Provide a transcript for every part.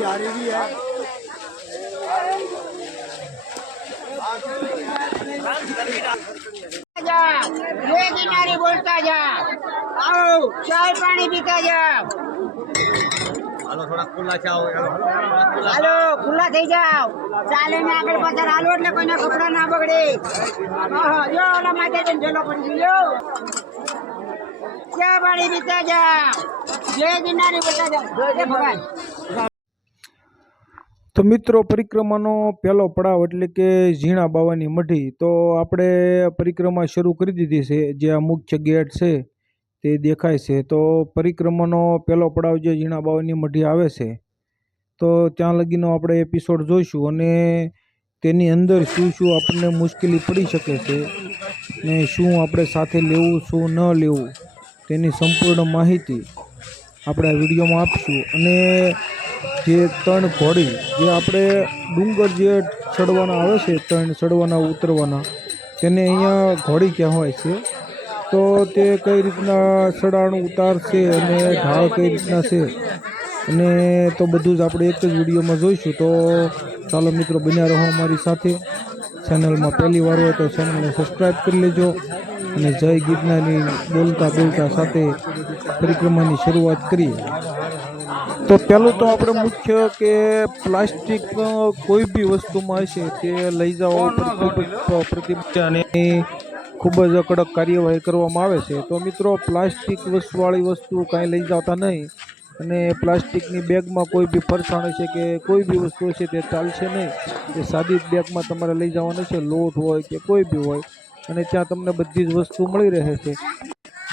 ये किनारे बोलता जाओ, आओ चाय पानी पीता जाओ। હાલો થોડા ખુલ્લા જાઓ હાલો ખુલ્લા થઈ જાઓ, ચાલે ને આગળ પાછળ હાલો એટલે કોઈના કપડા ના બગડે। જો ઓલા માથે ઢેલો પડી ગયો, ચા પાણી પીતા જાઓ, જે કિનારે બોલતા જાઓ, જય ભગવાન। તો મિત્રો, પરિક્રમાનો પહેલો પડાવ એટલે કે ઝીણા બાવાની મઢી, તો આપણે પરિક્રમા શરૂ કરી દીધી છે। જે આ મુખ્ય ગેટ છે તે દેખાય છે। તો પરિક્રમાનો પહેલો પડાવ જે ઝીણા બાવાની મઢી આવે છે, તો ત્યાં લગીનો આપણે એપિસોડ જોઈશું અને તેની અંદર શું શું આપણને મુશ્કેલી પડી શકે છે ને શું આપણે સાથે લેવું શું ન લેવું તેની સંપૂર્ણ માહિતી આપણે આ વિડીયોમાં આપશું। અને જે 3 ઘોડી જે આપણે ડુંગર જે ચડવાના આવે છે, 3 ચડવાના ઉતરવાના, તેને અહીંયા ઘોડી કહેવાય છે। તો તે કઈ રીતના ચડાણ ઉતાર છે અને ઢાળ કઈ રીતના છે અને તો બધું જ આપણે એક જ વિડીયોમાં જોઈશું। તો ચાલો મિત્રો, બન્યા રહો અમારી સાથે। ચેનલમાં પહેલી વાર હોય તો ચેનલને સબસ્ક્રાઈબ કરી લેજો અને જય ગિરનારની બોલતા બોલતા સાથે પરિક્રમાની શરૂઆત કરીએ। તો પહેલું તો આપણે મુખ્ય કે પ્લાસ્ટિક કોઈ બી વસ્તુમાં હશે તે લઈ જવા ઉપર પ્રતિબંધ અને ખૂબ જ કડક કાર્યવાહી કરવામાં આવે છે। તો મિત્રો, પ્લાસ્ટિક વાળી વસ્તુ કાંઈ લઈ જતા નહીં અને પ્લાસ્ટિકની બેગમાં કોઈ બી ફરસાણ હશે કે કોઈ બી વસ્તુ હશે તે ચાલશે નહીં। એ સાદી બેગમાં તમારે લઈ જવાનું છે, લોટ હોય કે કોઈ બી હોય, અને ત્યાં તમને બધી જ વસ્તુ મળી રહે છે।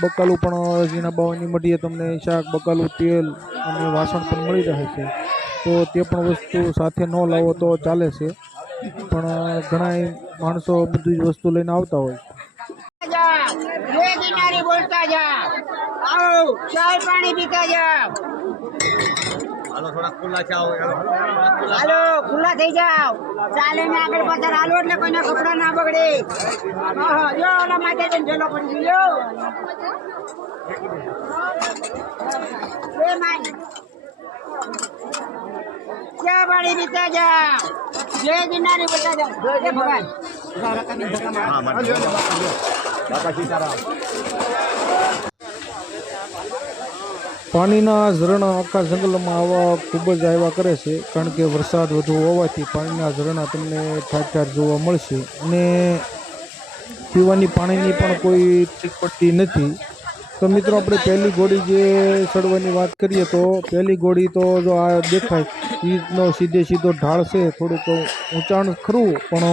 બકાલું પણ ઝીણા બાવાની મઢીએ તમને શાક, બકાલું, તેલ અને વાસણ પણ મળી રહે છે। તો તે પણ વસ્તુ સાથે ન લાવો તો ચાલે છે, પણ ઘણા માણસો બધી જ વસ્તુ લઈને આવતા હોય। ये किनारे बोलता जाओ, आओ चाय पानी पीता जाओ। હાલો થોડા ખુલ્લા જાઓ હાલો ખુલ્લા થઈ જાઓ, ચાલે ને આગળ પાછળ હાલો એટલે કોઈના કપડા ના બગડે। જો ઓલા માથે ઢેલો પડી ગયો, ચા પાણી પીતા જાઓ, જે કિનારે બોલતા જાઓ, જય ભગવાન। પાણીના ઝરણા આખા જંગલમાં આવવા ખૂબ જ આવ્યા કરે છે, કારણ કે વરસાદ વધુ હોવાથી પાણીના ઝરણા તમને ઠાર ઠાર જોવા મળશે અને પીવાની પાણીની પણ કોઈ તકલીફ પડતી નથી। તો મિત્રો, આપણે પહેલી ઘોડી જે ચડવાની વાત કરીએ તો પહેલી ઘોડી તો જો આ દેખાય એ રીતનો સીધો ઢાળ છે, થોડુંક ઊંચાણ ખરું પણ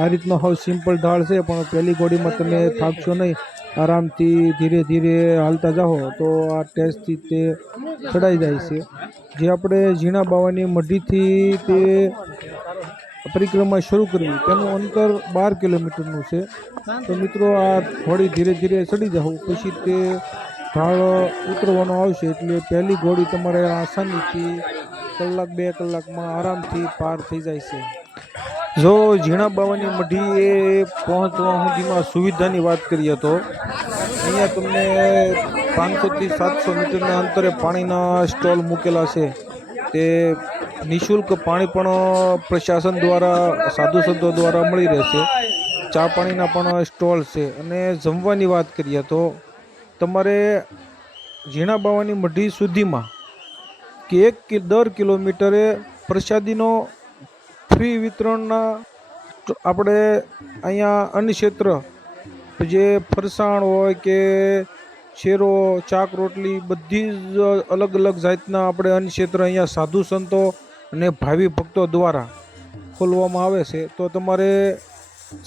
આ રીતનો હવે સિમ્પલ ઢાળ છે, પણ પહેલી ઘોડીમાં તમે થાકશો નહીં, આરામથી ધીરે ધીરે હાલતા જાઓ તો આ ટેસ્ટથી તે ચડાઈ જાય છે। જે આપણે ઝીણા બાવાની મઢીથી તે પરિક્રમા શરૂ કરવી તેનું અંતર 12 કિલોમીટરનું છે। તો મિત્રો, આ ઘોડી ધીરે ધીરે ચડી જાઓ, પછી તે ઢાળ ઉતરવાનો આવશે એટલે પહેલી ઘોડી તમારે આસાનીથી 1-2 કલાકમાં આરામથી પાર થઈ જાય છે। જો ઝીણા બાવાની મઢીએ પહોંચવા સુધીમાં સુવિધાની વાત કરીએ તો અહીંયા તમને 500 થી 700 મીટરના અંતરે પાણીના સ્ટોલ મૂકેલા છે। તે નિઃશુલ્ક પાણી પણ પ્રશાસન દ્વારા, સાધુ સંતો દ્વારા મળી રહેશે। ચા પાણીના પણ સ્ટોલ છે। અને જમવાની વાત કરીએ તો તમારે ઝીણા બાવાની મઢી સુધીમાં કે દર કિલોમીટરે પ્રસાદીનો ફ્રી વિતરણના આપણે અહીંયા અન્ન ક્ષેત્ર જે ફરસાણ હોય કે શેરો, ચાક, રોટલી બધી જ અલગ અલગ જાતના આપણે અન્ન ક્ષેત્ર અહીંયા સાધુ સંતો અને ભાવિ ભક્તો દ્વારા ખોલવામાં આવે છે। તો તમારે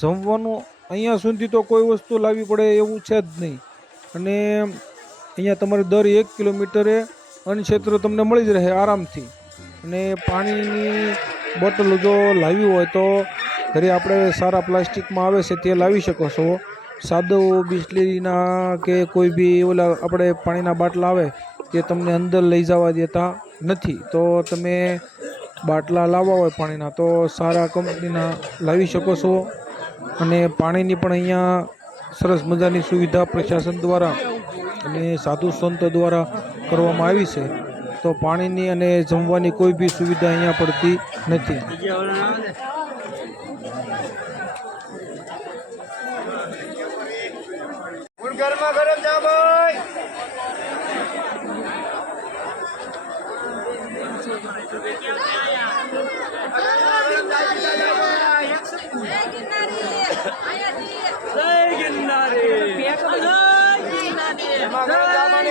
જમવાનું અહીંયા સુધી તો કોઈ વસ્તુ લાવવી પડે એવું છે જ નહીં, અને અહીંયા તમારે દર 1 કિલોમીટરે અન્ન ક્ષેત્ર તમને મળી જ રહે આરામથી। અને પાણીની બોટલ જો લાવી હોય તો ઘરે આપણે સારા પ્લાસ્ટિકમાં આવે છે તે લાવી શકો છો। સાદો બિસ્લેરીના કે કોઈ બી ઓલા આપણે પાણીના બાટલા આવે તે તમને અંદર લઈ જવા દેતા નથી। તો તમે બાટલા લાવવા હોય પાણીના તો સારા કંપનીના લાવી શકો છો। અને પાણીની પણ અહીંયા સરસ મજાની સુવિધા પ્રશાસન દ્વારા અને સાધુ સંતો દ્વારા કરવામાં આવી છે। તો પાણીની અને જમવાની કોઈ બી સુવિધા અહીંયા પડતી નથી. ગરમા ગરમ જા ભાઈ.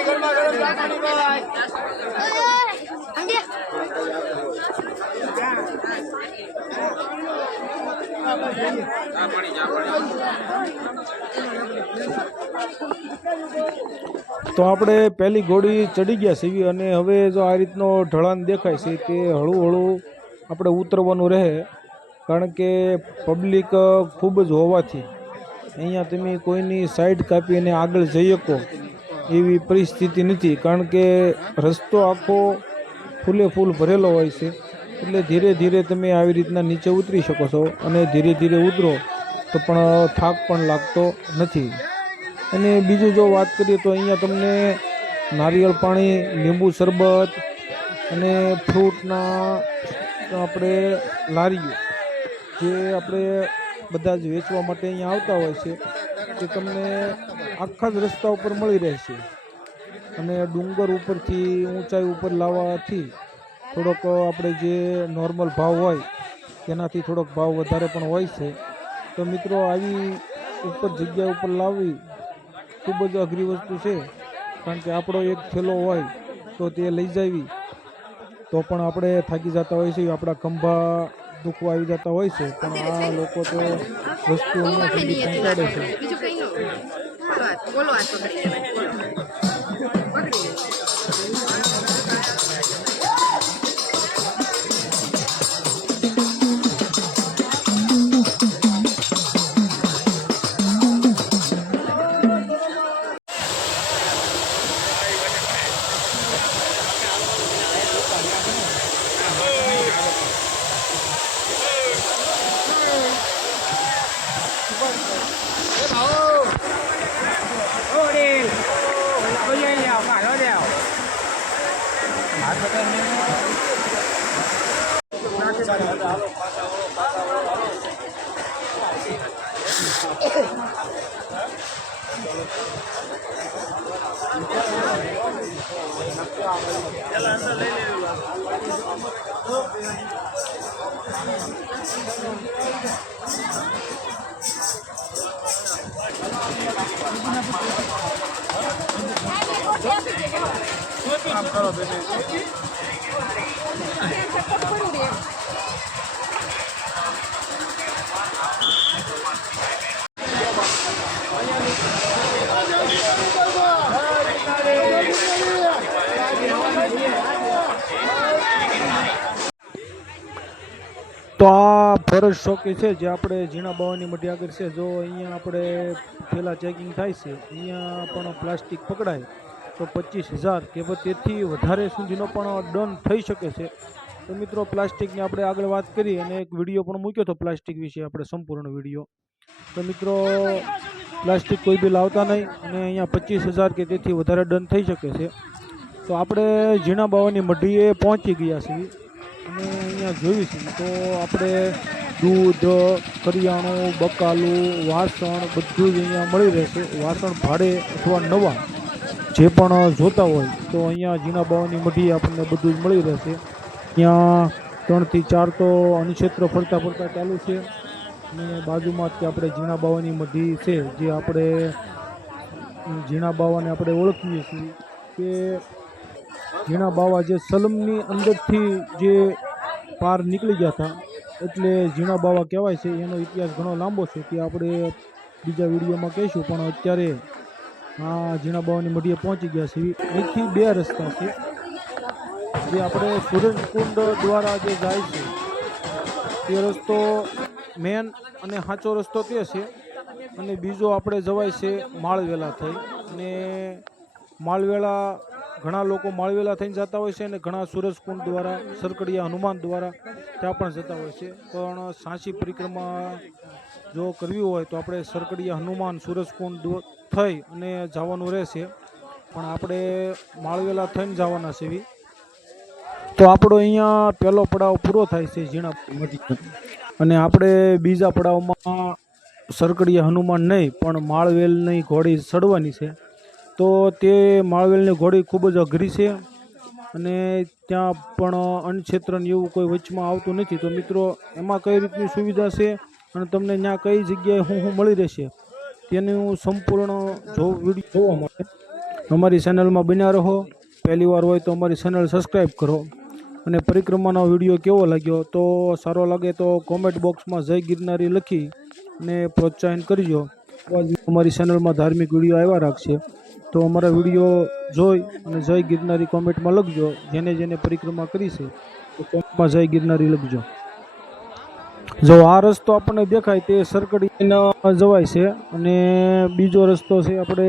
ગરમા ગરમ જામવાની ભાઈ. તો આપણે પહેલી ઘોડી ચડી ગયા છીએ અને હવે જો આ રીતનો ઢળાન દેખાય છે તે હળવું હળવું આપણે ઉતરવાનું રહે, કારણ કે પબ્લિક ખૂબ જ હોવાથી અહીંયા તમે કોઈની સાઈડ કાપીને આગળ જઈ શકો એવી પરિસ્થિતિ નથી, કારણ કે રસ્તો આખો ફૂલે ફૂલ ભરેલો હોય છે. એટલે ધીરે ધીરે તમે આવી રીતના નીચે ઉતરી શકો છો અને ધીરે ધીરે ઉતરો તો પણ થાક પણ લાગતો નથી. અને બીજું જો વાત કરીએ તો અહીંયા તમને નારિયેળ પાણી, લીંબુ શરબત અને ફ્રૂટના આપણે લારીઓ જે આપણે બધા જ વેચવા માટે અહીંયા આવતા હોય છે તે તમને આખા જ રસ્તા ઉપર મળી રહેશે. અને ડુંગર ઉપરથી ઊંચાઈ ઉપર લાવવાથી થોડોક આપણે જે નોર્મલ ભાવ હોય તેનાથી થોડોક ભાવ વધારે પણ હોય છે. તો મિત્રો આવી ઉપર જગ્યા ઉપર લાવવી ખૂબ જ અઘરી વસ્તુ છે, કારણ કે આપણો એક થેલો હોય તો તે લઈ જાવી તો પણ આપણે થાકી જતા હોય છે, આપણા ખંભા દુખવા આવી જતા હોય છે, પણ આ લોકો તો વસ્તુ અહીંયા સુધી પહોંચાડે છે. તો આ ફરજ ચોકી છે જે આપણે ઝીણા બાવાની મઢી આગળ છે. જો અહીંયા આપણે પહેલાં ચેકિંગ થાય છે, અહીંયા પણ પ્લાસ્ટિક પકડાય તો 25,000 કે તેથી વધારે સુધીનો પણ દંડ થઈ શકે છે. તો મિત્રો પ્લાસ્ટિકની આપણે આગળ વાત કરી અને એક વિડીયો પણ મૂક્યો હતો પ્લાસ્ટિક વિશે, આપણે સંપૂર્ણ વિડીયો. તો મિત્રો પ્લાસ્ટિક કોઈ બી લાવતા નહીં અને અહીંયા 25,000 કે તેથી વધારે દંડ થઈ શકે છે. તો આપણે ઝીણા બાવાની મઢીએ પહોંચી ગયા છીએ અને અહીંયા જોયું છે તો આપણે દૂધ, કરિયાણું, બકાલું, વાસણ બધું જ અહીંયા મળી રહેશે. વાસણ ભાડે અથવા નવા જે પણ જોતા હોય તો અહીંયા ઝીણા બાવાની મઢીએ આપણને બધું જ મળી રહેશે. ત્યાં 3 થી 4 તો અન્નક્ષેત્ર ફરતા ફરતા ચાલુ છે અને બાજુમાં જ આપણે ઝીણા બાવાની મઢી છે જે આપણે ઝીણા બાવાને આપણે ઓળખીએ છીએ કે ઝીણા બાવા જે સલમની અંદરથી જે પાર નીકળી ગયા હતા એટલે ઝીણા બાવા કહેવાય છે. એનો ઇતિહાસ ઘણો લાંબો છે તે આપણે બીજા વિડીયોમાં કહીશું, પણ અત્યારે આ ઝીણા બાવાની મઢીએ પહોંચી ગયા છીએ. અહીંથી 2 રસ્તા છે જે આપણે સૂરજકુંડ દ્વારા જે જાય છે તે રસ્તો મેન અને સાચો રસ્તો તે છે, અને બીજો આપણે જવાય છે માળવેલા થઈ. અને માળવેલા ઘણા લોકો માળવેલા થઈને જતા હોય છે અને ઘણા સૂરજકુંડ દ્વારા, સરકડિયા હનુમાન દ્વારા ત્યાં પણ જતા હોય છે. પણ સાંચી પરિક્રમા જો કરવી હોય તો આપણે સરકડિયા હનુમાન, સૂરજકુંડ થઈ અને જવાનું રહેશે, પણ આપણે માળવેલા થઈને જવાના છે. તો આપણો અહીંયા પહેલો પડાવ પૂરો થાય છે ઝીણા અને આપણે બીજા પડાવમાં સરકડીયા હનુમાન નહીં પણ માળવેલની ઘોડી ચડવાની છે. તો તે માળવેલની ઘોડી ખૂબ જ અઘરી છે અને ત્યાં પણ અન્નક્ષેત્ર ને એવું કોઈ વચમાં આવતું નથી. તો મિત્રો એમાં કઈ રીતની સુવિધા છે અને તમને ત્યાં કઈ જગ્યાએ શું મળી રહેશે તેનું સંપૂર્ણ વિડીયો જોવા માટે અમારી ચેનલમાં બન્યા રહો. પહેલી વાર હોય તો અમારી ચેનલ સબસ્ક્રાઈબ કરો અને પરિક્રમાનો વિડીયો કેવો લાગ્યો તો સારો લાગે તો કોમેન્ટ બોક્સમાં જય ગિરનારી લખી અને પ્રોત્સાહન કરજો. અમારી ચેનલમાં ધાર્મિક વિડીયો આવ્યા રાખશે તો અમારા વિડીયો જોઈ અને જય ગિરનારી કોમેન્ટમાં લખજો. જેને જેને પરિક્રમા કરી છે તો કોમેન્ટમાં જય ગિરનારી લખજો. જો આ રસ્તો આપણને દેખાય તે સરકડીને જવાય છે અને બીજો રસ્તો છે આપણે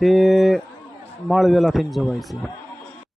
તે માળવેલા થઈને જવાય છે.